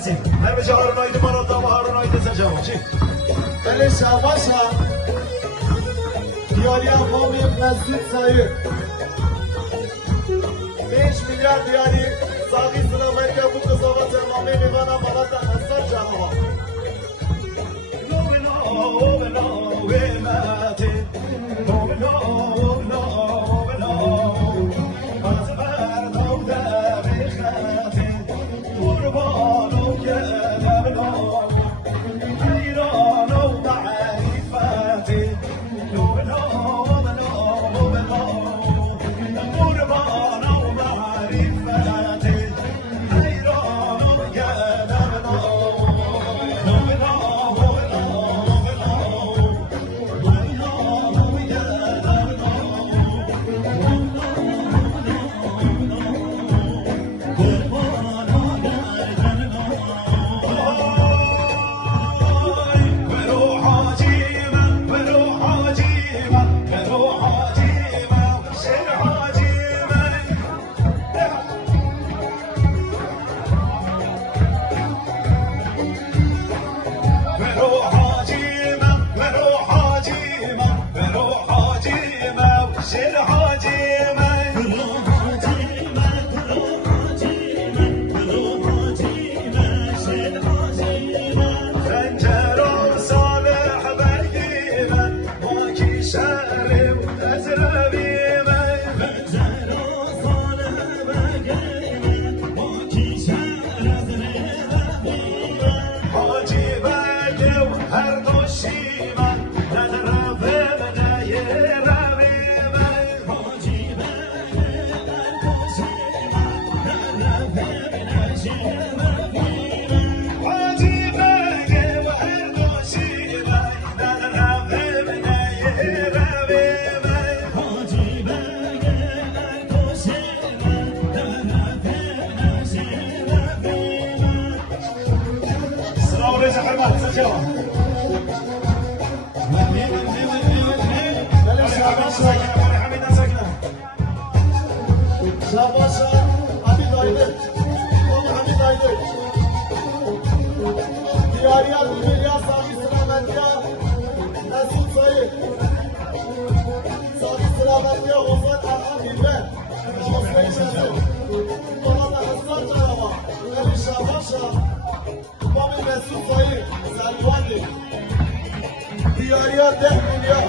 مرسی همه جا هارون آیده مراتا و هارون آیده سجاو چی؟ بله شباشا دیاری افامی مسجد سایه 5 میلیارد دیاری ساقی سلامت که بود قضاوت امامی میوانم بلد اصلا جنها شباشا حمید آیده حمید آیده دیاری از میلیارد ساقی سلامتیا مسعود سایه ساقی سلامتیا حسین ارحم بیبه حسین شده بلد اصلا جنها علی شباشا بابی مسعود سایه سلوانده دیاری 10 میلیارد